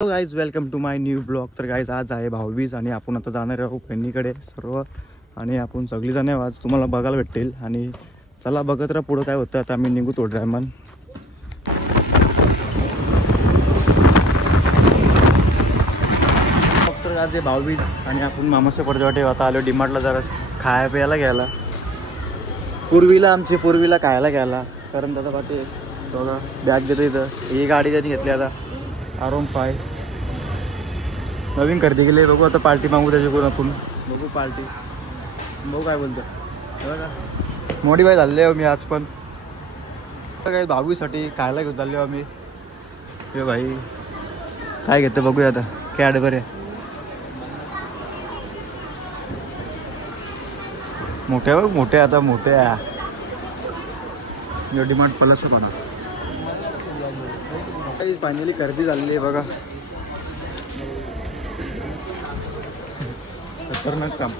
Hello guys, welcome to my new blog. तर guys आज आहे भाऊबीज आणि आपण आता जाणार आहोत बहिणीकडे सर्व. आणि आपण सगळी जण आज तुम्हाला बघायला भेटतील. आणि चला बघत राहा पुढं काय होतं. आता आम्ही निघू थोड्या टायमान. तर आज आहे भाऊबीज आणि आपण मामाच्या पडद्यावाटे आता आलो डीमार्टला जरा खाया प्यायला घ्यायला. पूर्वीला खायला घ्यायला. कारण दादा पाठी बघा बॅग देतो इथं. ही गाडी त्यांनी घेतली आता R15 नवीन खरेदी केली. बघू आता पार्टी मागू त्याच्याकडून आपण. बघू पार्टी बघू काय बोलतो. बघा मॉडिफाय झाले हो मी आज पण. काय भाऊसाठी खायला घेऊन चाललो आम्ही. हे भाई काय घेतं बघूया आता. कॅडबरी मोठ्या बघ मोठ्या आता मोठ्या डीमार्ट प्लस पाना. फायनली खरेदी झालेली आहे बघा. खतरनाक काम.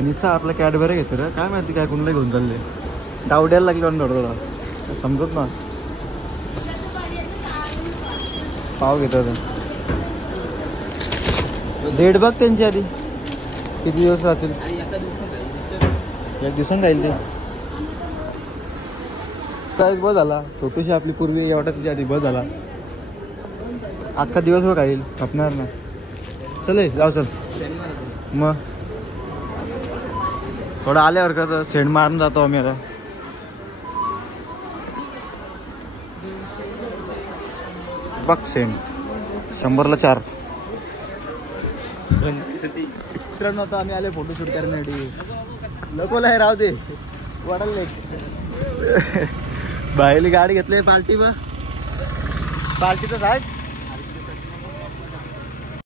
नुसतं आपलं कॅडबरी घेतं रे. काय माहिती काय कुणाला घेऊन चालले. डावड्याला लागले पण थोडं समजत ना. पाव घेतो डेट बघ त्यांची आधी किती दिवस राहतील. एक दिवसांनी जाईल ते. काय बस झाला. छोटीशी आपली पूर्वी एवढा तिच्या आधी बस झाला. अख्खा दिवस बघ राहील खपणार ना. चल जाऊ चल मग. थोडं आल्यावर का सेंड मारून जातो आम्ही आता. बघ सेंड 100ला 4. मित्रांनो आता आम्ही आले फोटोशूट करण्यासाठी. लकोला आहे राव दे वाढायला. बाहेरली गाडी घेतली पार्टी. पार्टीचं साहेब